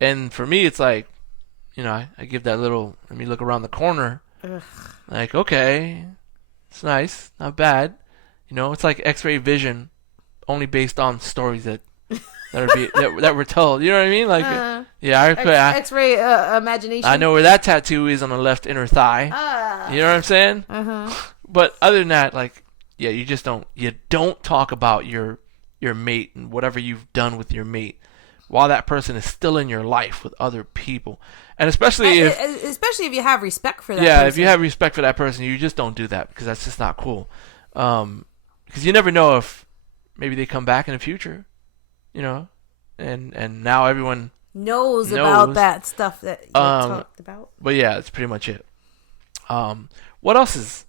and for me it's like, I give that little. Let me look around the corner. Ugh. Like, okay, it's nice, not bad. It's like X-ray vision, only based on stories that were told. You know what I mean? Like, X-ray imagination. I know where that tattoo is on the left inner thigh. You know what I'm saying? But other than that, like, yeah, you just don't. You don't talk about your mate and whatever you've done with your mate while that person is still in your life with other people. And especially if you have respect for that person. person. If you have respect for that person, you just don't do that because that's just not cool. Because you never know if maybe they come back in the future, and now everyone knows about that stuff that you talked about. But yeah, that's pretty much it. What else is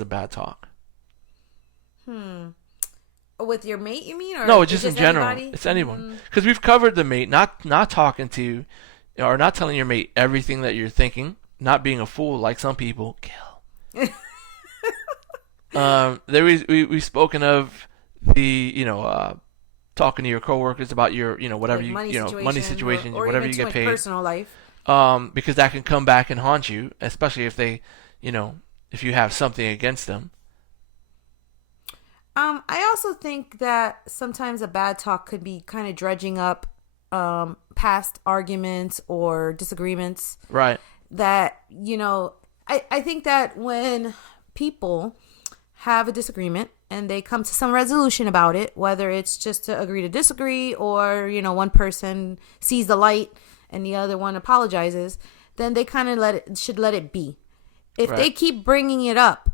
a bad talk? With your mate, you mean? Or no, just in general. Anybody? It's anyone. Because we've covered the mate, not talking to, or not telling your mate everything that you're thinking, not being a fool like some people. Kill. We've spoken of the talking to your coworkers about your whatever like money situation or whatever even you get paid, personal life. Because that can come back and haunt you, especially if they if you have something against them. I also think that sometimes a bad talk could be kind of dredging up past arguments or disagreements. Right. That, I think that when people have a disagreement and they come to some resolution about it, whether it's just to agree to disagree or, one person sees the light and the other one apologizes, then they kind of should let it be. If they keep bringing it up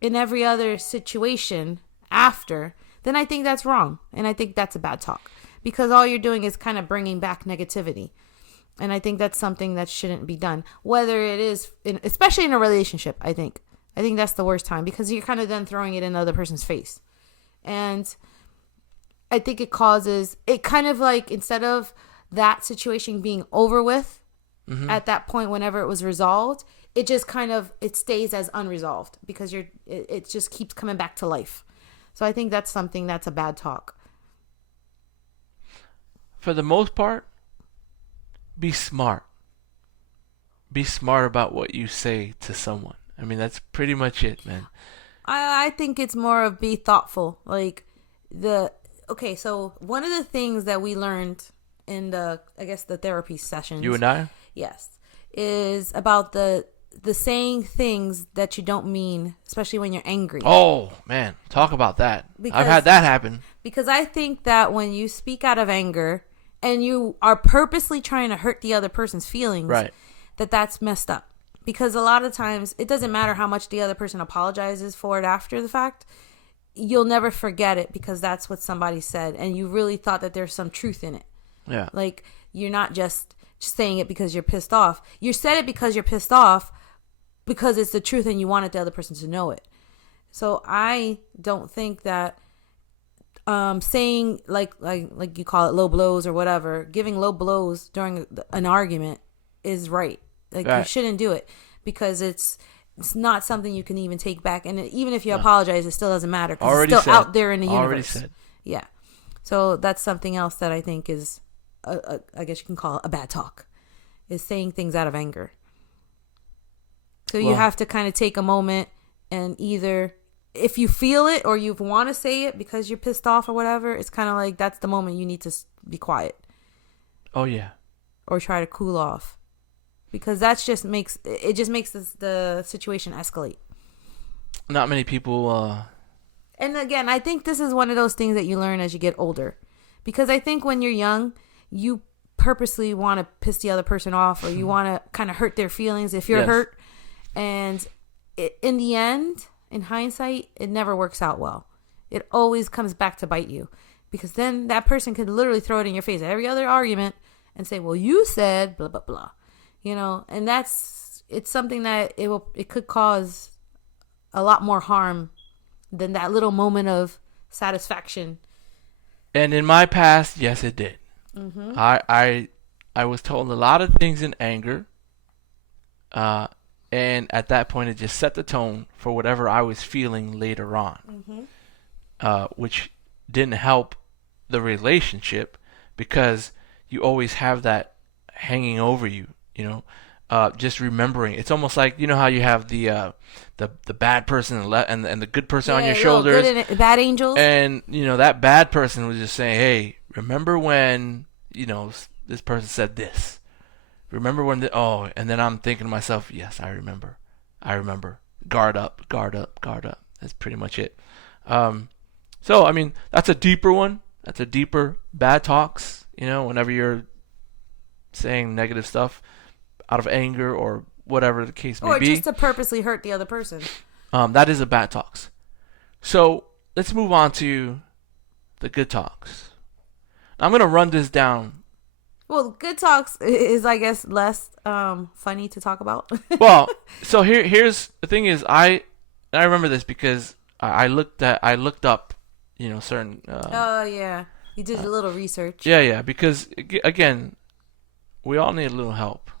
in every other situation after, then I think that's wrong. And I think that's a bad talk because all you're doing is kind of bringing back negativity. And I think that's something that shouldn't be done, whether it is, especially in a relationship. I think that's the worst time because you're kind of then throwing it in the other person's face. And I think it kind of like, instead of that situation being over with at that point, whenever it was resolved, it just kind of, it stays as unresolved because it just keeps coming back to life. So I think that's something that's a bad talk. For the most part, be smart. Be smart about what you say to someone. I mean, that's pretty much it, man. I think it's more of be thoughtful. Like so one of the things that we learned in the therapy sessions. You and I? Yes. Is about the saying things that you don't mean, especially when you're angry. Oh, man. Talk about that. I've had that happen. Because I think that when you speak out of anger and you are purposely trying to hurt the other person's feelings, right, that's messed up. Because a lot of times it doesn't matter how much the other person apologizes for it after the fact. You'll never forget it because that's what somebody said and you really thought that there's some truth in it. Yeah. Like, you're not just saying it because you're pissed off. You said it because you're pissed off because it's the truth and you wanted the other person to know it. So I don't think that saying like you call it low blows or whatever, giving low blows during an argument is right. Like, right. You shouldn't do it because it's not something you can even take back. And even if you apologize, it still doesn't matter because it's still out there in the universe. Already said. Yeah. So that's something else that I think is, I guess you can call it a bad talk, is saying things out of anger. So you have to kind of take a moment and either, if you feel it or you want to say it because you're pissed off or whatever, it's kind of like that's the moment you need to be quiet. Oh, yeah. Or try to cool off. Because that just makes the situation escalate. Not many people. And again, I think this is one of those things that you learn as you get older. Because I think when you're young, you purposely want to piss the other person off or you want to kind of hurt their feelings if you're hurt. And in the end, in hindsight, it never works out well. It always comes back to bite you. Because then that person could literally throw it in your face every other argument and say, well, you said blah, blah, blah. You know, and it's something that it could cause a lot more harm than that little moment of satisfaction. And in my past, yes, it did. Mm-hmm. I was told a lot of things in anger, and at that point, it just set the tone for whatever I was feeling later on, which didn't help the relationship because you always have that hanging over you. You know, just remembering. It's almost like, you know how you have the bad person and the good person on your shoulders. Bad angels. And, you know, that bad person was just saying, hey, remember when, you know, this person said this. Remember when, and then I'm thinking to myself, yes, I remember. Guard up, guard up, guard up. That's pretty much it. So, I mean, that's a deeper one. That's a deeper bad talks, you know, whenever you're saying negative stuff out of anger or whatever the case may be. Or just to purposely hurt the other person. That is a bad talks. So let's move on to the good talks. I'm going to run this down. Well, good talks is, I guess, less funny to talk about. Well, so here's the thing is I remember this because I looked up, you know, certain. Yeah, you did a little research. Yeah, because again, we all need a little help.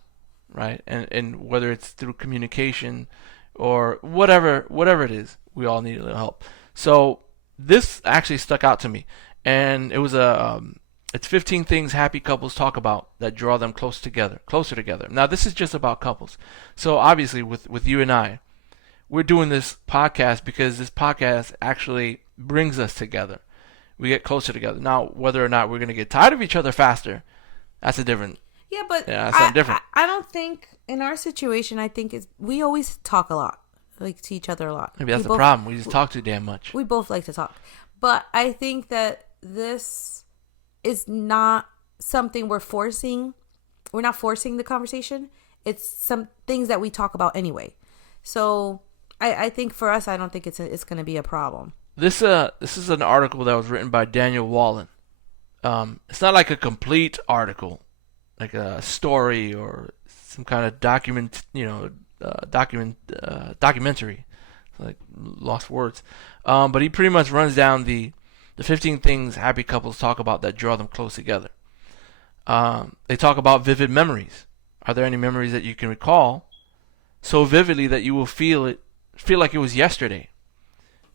Right, and whether it's through communication or whatever it is, we all need a little help. So this actually stuck out to me, and it was it's 15 things happy couples talk about that draw them closer together. Now this is just about couples. So obviously with you and I, we're doing this podcast because this podcast actually brings us together. We get closer together. Now whether or not we're gonna get tired of each other faster, that's a different. Yeah, but that's something different. I don't think in our situation. I think we always talk a lot, like to each other a lot. Maybe that's the problem. We just talk too damn much. We both like to talk, but I think that this is not something we're forcing. We're not forcing the conversation. It's some things that we talk about anyway. So I think for us, I don't think it's going to be a problem. This is an article that was written by Daniel Wallen. It's not like a complete article, like a story or some kind of documentary, like lost words. But he pretty much runs down the 15 things happy couples talk about that draw them close together. They talk about vivid memories, Are there any memories that you can recall so vividly that you will feel like it was yesterday?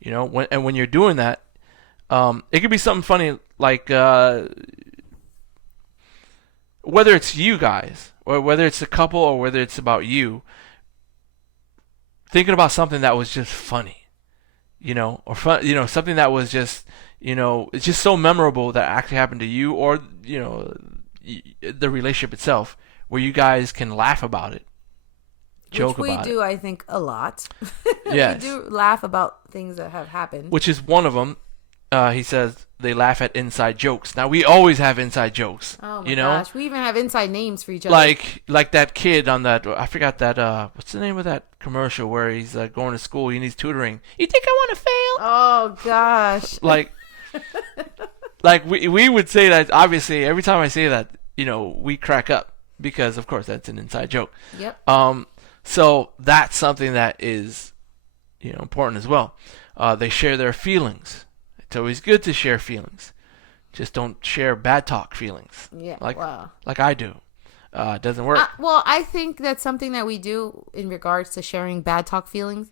When you're doing that, it could be something funny, like whether it's you guys or whether it's a couple or whether it's about you, thinking about something that was just funny, or fun, something that was just, it's just so memorable that actually happened to you, or the relationship itself, where you guys can laugh about it, joke Which we about do, it. I think, a lot. Yes. We do laugh about things that have happened. Which is one of them. He says they laugh at inside jokes. Now, we always have inside jokes. Oh my gosh, we even have inside names for each other. Like that kid on that, I forgot that, what's the name of that commercial where he's going to school, he needs tutoring. You think I want to fail? Oh gosh. Like we would say that, obviously, every time I say that, we crack up because, of course, that's an inside joke. Yep. So that's something that is, important as well. They share their feelings. It's always good to share feelings. Just don't share bad talk feelings. Yeah. Like I do. It doesn't work. Well, I think that's something that we do in regards to sharing bad talk feelings,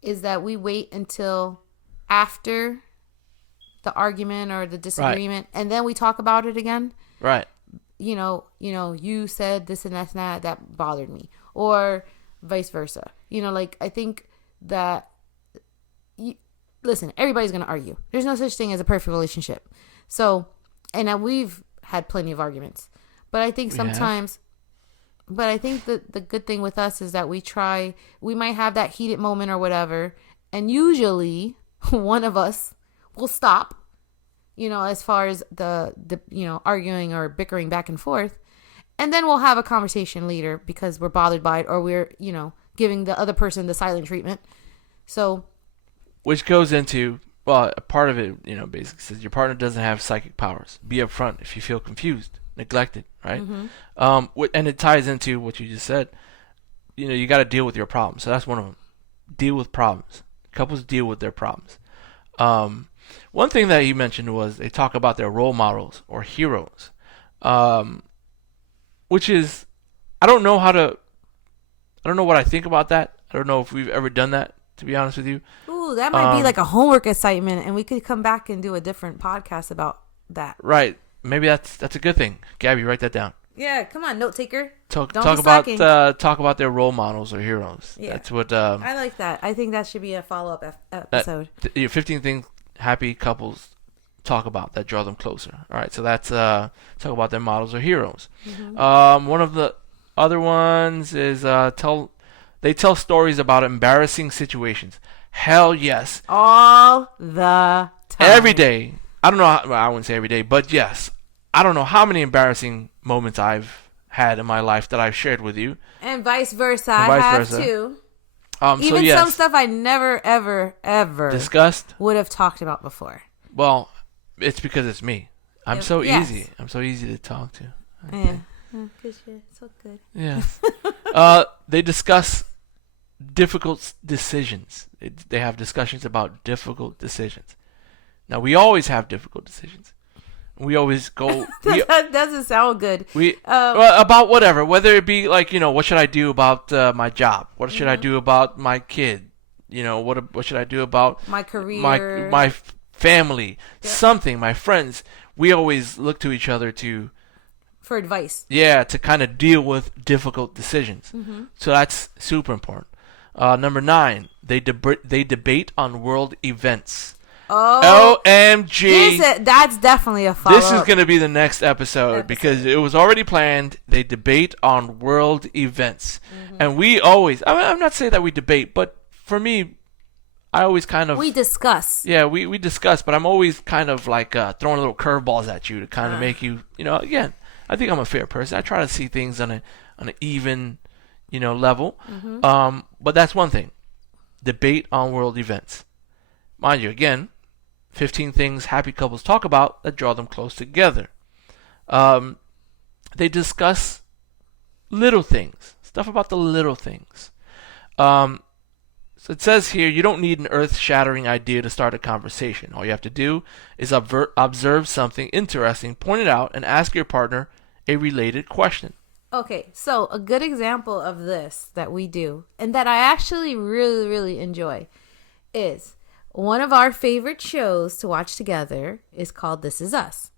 is that we wait until after the argument or the disagreement, right, and then we talk about it again. Right. You said this and that bothered me, or vice versa. I think that, listen, everybody's going to argue. There's no such thing as a perfect relationship. So, and we've had plenty of arguments, but I think sometimes, but I think that the good thing with us is that we might have that heated moment or whatever, and usually one of us will stop, as far as the arguing or bickering back and forth. And then we'll have a conversation later because we're bothered by it, or we're, giving the other person the silent treatment. So, which goes into, well, a part of it, basically says your partner doesn't have psychic powers. Be upfront if you feel confused, neglected, right? Mm-hmm. And it ties into what you just said. You got to deal with your problems. So that's one of them. Deal with problems. Couples deal with their problems. One thing that he mentioned was they talk about their role models or heroes, which is, I don't know what I think about that. I don't know if we've ever done that, to be honest with you. Ooh, that might be like a homework assignment, and we could come back and do a different podcast about that. Right. Maybe that's a good thing. Gabby, write that down. Yeah, come on, note taker. Talk about their role models or heroes. Yeah. That's what. I like that. I think that should be a follow-up episode. 15 things happy couples talk about that draw them closer. All right, so that's talk about their models or heroes. Mm-hmm. One of the other ones is they tell stories about embarrassing situations. Hell yes. All the time. Every day. I don't know. I wouldn't say every day, but yes. I don't know how many embarrassing moments I've had in my life that I've shared with you. And vice versa. I have too. Even some stuff I never, ever, ever discussed would have talked about before. Well, it's because it's me. I'm so easy. I'm so easy to talk to. Yeah. Because you're so good. Yes. They discuss difficult decisions. They have discussions about difficult decisions. Now, we always have difficult decisions. We always go. That doesn't sound good. About whatever, whether it be like, what should I do about my job? What should I do about my kid? What should I do about my career, my family, something, my friends? We always look to each other for advice. Yeah, to kind of deal with difficult decisions. Mm-hmm. So that's super important. Number 9, they debate on world events. Oh, OMG. That's definitely a follow-up. This is going to be the next episode because it was already planned. They debate on world events. Mm-hmm. And we always, I'm not saying that we debate, but for me, I always kind of... We discuss. Yeah, we discuss, but I'm always kind of like throwing little curveballs at you to kind of make you, again, I think I'm a fair person. I try to see things on an even, level. Mm-hmm. But that's one thing. Debate on world events. Mind you, again, 15 things happy couples talk about that draw them close together. They discuss little things, stuff about the little things. So it says here, you don't need an earth-shattering idea to start a conversation. All you have to do is observe something interesting, point it out, and ask your partner a related question. Okay, so a good example of this that we do and that I actually really, really enjoy is one of our favorite shows to watch together is called This Is Us.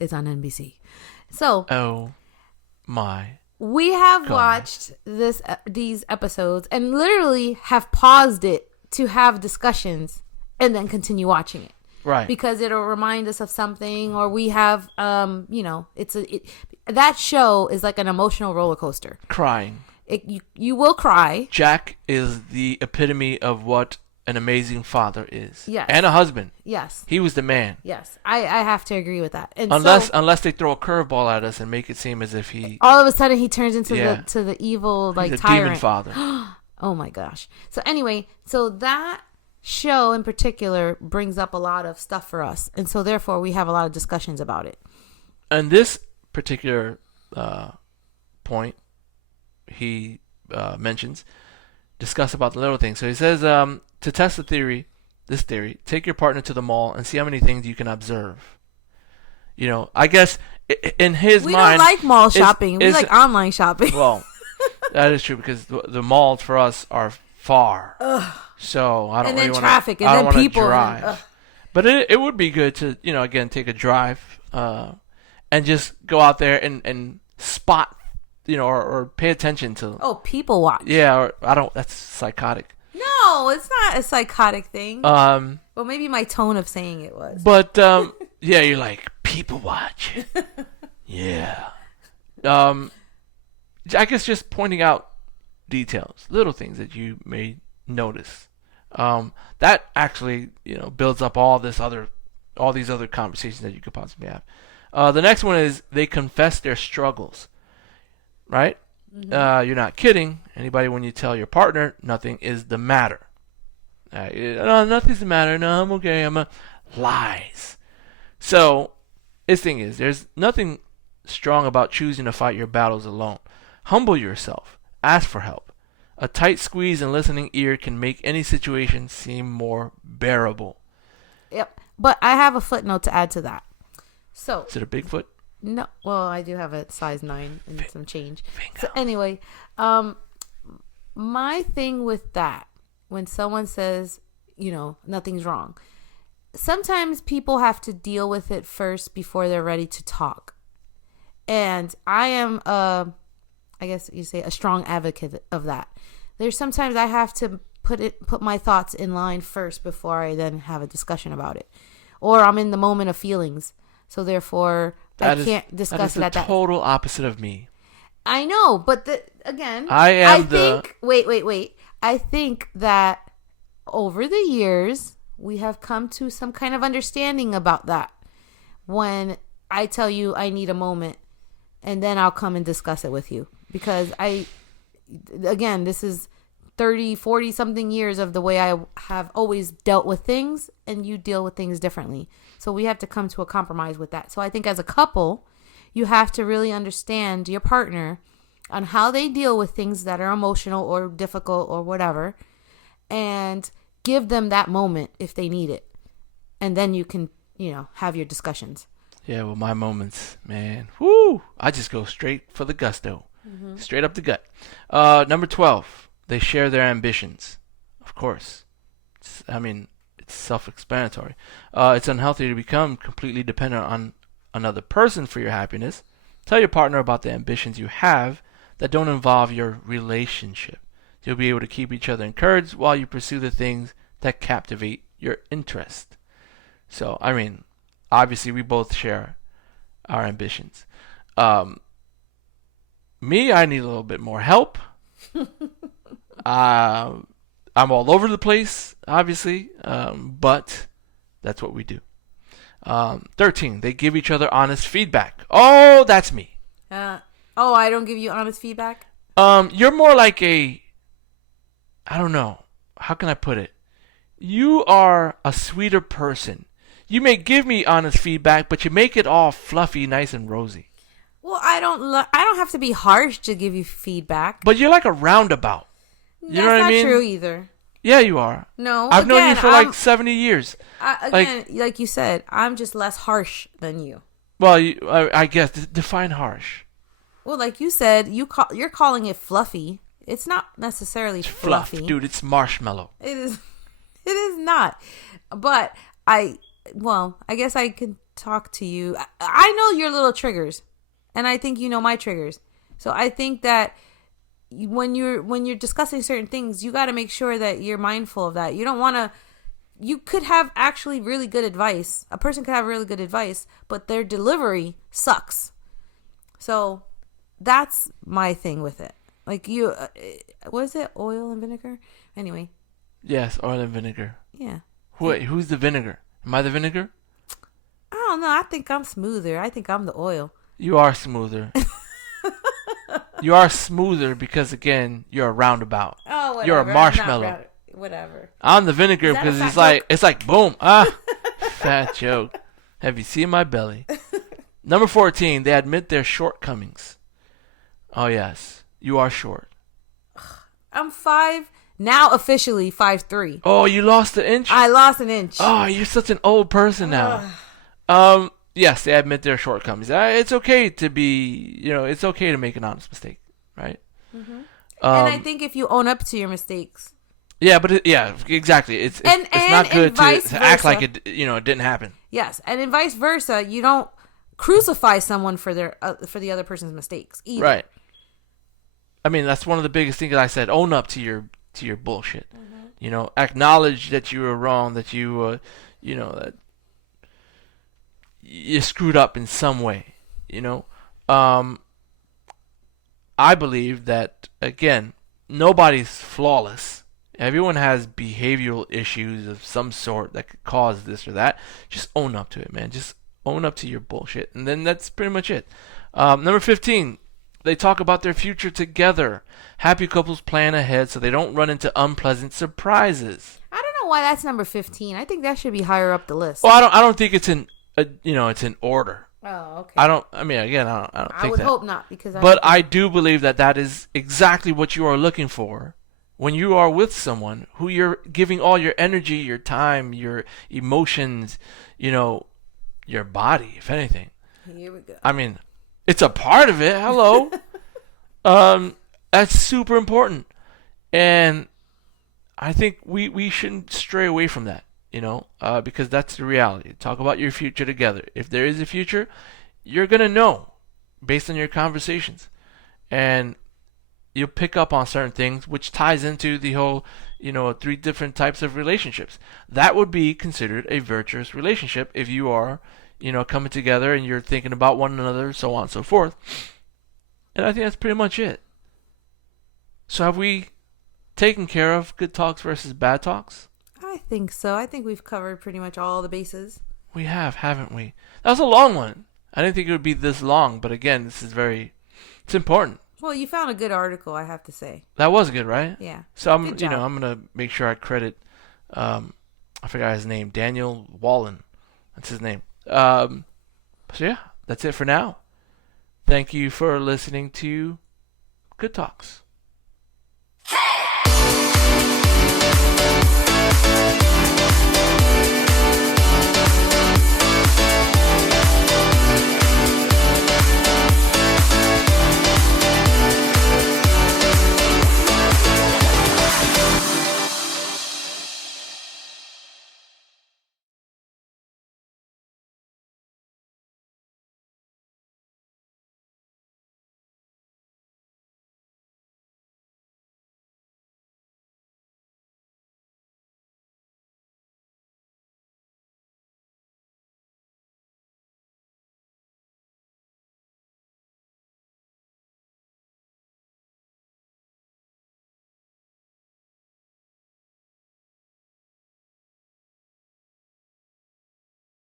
It's on NBC. So Oh my. we have God. watched these episodes and literally have paused it to have discussions and then continue watching it. Right. Because it'll remind us of something, or we have, that show is like an emotional roller coaster. Crying. You will cry. Jack is the epitome of what an amazing father is. Yes. And a husband. Yes. He was the man. Yes. I have to agree with that. And Unless they throw a curveball at us and make it seem as if he all of a sudden he turns into Yeah. the evil like he's a tyrant. demon father. Oh my gosh. So anyway, so that show in particular brings up a lot of stuff for us, and so therefore we have a lot of discussions about it. And this particular point he mentions discuss about the little things. So he says to test this theory, take your partner to the mall and see how many things you can observe. You know, I guess in his We mind, don't like mall shopping. We like online shopping. Well, that is true because the malls for us are far. So I don't And really then want traffic, and I don't then wanna people, and drive. then, But it would be good to again take a drive and just go out there and spot or pay attention to. Oh, people watch. Yeah, or I don't. That's psychotic. No, it's not a psychotic thing. Well, maybe my tone of saying it was. But yeah, you're like people watch. Yeah. I guess just pointing out details, little things that you may notice. That actually builds up all these other conversations that you could possibly have. The next one is they confess their struggles. Right? Mm-hmm. You're not kidding. Anybody when you tell your partner nothing is the matter. No, nothing's the matter. No, I'm okay. Lies. So, his thing is, there's nothing strong about choosing to fight your battles alone. Humble yourself. Ask for help. A tight squeeze and listening ear can make any situation seem more bearable. Yep. But I have a footnote to add to that. So Is it a Bigfoot? no, well, I do have a size 9 and some change. Bingo. So anyway, my thing with that, when someone says, nothing's wrong, sometimes people have to deal with it first before they're ready to talk. And I am, I guess you say, a strong advocate of that. There's sometimes I have to put my thoughts in line first before I then have a discussion about it. Or I'm in the moment of feelings. So therefore, I can't discuss it at that. That is the total opposite of me. I know, but again, I think. Wait. I think that over the years we have come to some kind of understanding about that. When I tell you I need a moment, and then I'll come and discuss it with you, because this is 30, 40 something years of the way I have always dealt with things, and you deal with things differently. So we have to come to a compromise with that. So I think as a couple, you have to really understand your partner on how they deal with things that are emotional or difficult or whatever, and give them that moment if they need it. And then you can, have your discussions. Yeah, well, my moments, man. Whoo! I just go straight for the gusto. Mm-hmm. Straight up the gut. Number 12, they share their ambitions. Of course. It's self-explanatory. It's unhealthy to become completely dependent on another person for your happiness. Tell your partner about the ambitions you have that don't involve your relationship. You'll be able to keep each other encouraged while you pursue the things that captivate your interest. So, obviously we both share our ambitions. Me, I need a little bit more help. I'm all over the place, obviously, but that's what we do. 13, they give each other honest feedback. Oh, that's me. I don't give you honest feedback? You're more like I don't know. How can I put it? You are a sweeter person. You may give me honest feedback, but you make it all fluffy, nice and rosy. Well, I don't have to be harsh to give you feedback. But you're like a roundabout. You know what I mean? That's not true either. Yeah, you are. No, I've known you for like 70 years. Like you said, I'm just less harsh than you. Well, I guess define harsh. Well, like you said, you're calling it fluffy. It's not necessarily Fluff, fluffy. dude. It's marshmallow. It is. It is not. But well, I guess I can talk to you. I know your little triggers, and I think you know my triggers. So I think that when you're discussing certain things, you got to make sure that you're mindful of that. You don't want to. You could have actually really good advice. A person could have really good advice, but their delivery sucks. So that's my thing with it. Like you, was it oil and vinegar? Anyway. Yes, oil and vinegar. Yeah. Wait, who's the vinegar? Am I the vinegar? I don't know. I think I'm smoother. I think I'm the oil. You are smoother. You are smoother because, again, you're a roundabout. Oh, whatever. You're a marshmallow. Whatever. I'm the vinegar Is that a because fat it's like boom. Fat joke. Have you seen my belly? Number 14, they admit their shortcomings. Oh, yes. You are short. I'm now officially 5'3". Oh, you lost an inch? I lost an inch. Oh, you're such an old person now. Yes, they admit their shortcomings. It's okay to be, it's okay to make an honest mistake, right? Mm-hmm. And I think if you own up to your mistakes. Yeah, but exactly. It's not good to act like it didn't happen. Yes, and in vice versa, you don't crucify someone for the other person's mistakes either. Right. I mean, that's one of the biggest things I said. Own up to your bullshit. Mm-hmm. Acknowledge that you were wrong, that you that you screwed up in some way. I believe that, again, nobody's flawless. Everyone has behavioral issues of some sort that could cause this or that. Just own up to it, man. Just own up to your bullshit. And then that's pretty much it. Number 15, they talk about their future together. Happy couples plan ahead so they don't run into unpleasant surprises. I don't know why that's number 15. I think that should be higher up the list. Well, I don't think it's in it's in order. Oh, okay. I don't think that. I would hope not, because I do believe that is exactly what you are looking for when you are with someone who you're giving all your energy, your time, your emotions, your body, if anything. Here we go. I mean, it's a part of it. Hello. That's super important. And I think we shouldn't stray away from that, because that's the reality. Talk about your future together. If there is a future, you're going to know based on your conversations. And you'll pick up on certain things, which ties into the whole, 3 different types of relationships. That would be considered a virtuous relationship if you are, coming together and you're thinking about one another, so on and so forth. And I think that's pretty much it. So have we taken care of good talks versus bad talks? I think so. I think we've covered pretty much all the bases. We have, haven't we? That was a long one. I didn't think it would be this long, but again, it's important. Well, you found a good article, I have to say. That was good, right? Yeah. So I'm gonna make sure I credit, I forgot his name, Daniel Wallen. That's his name. So yeah, that's it for now. Thank you for listening to Good Talks.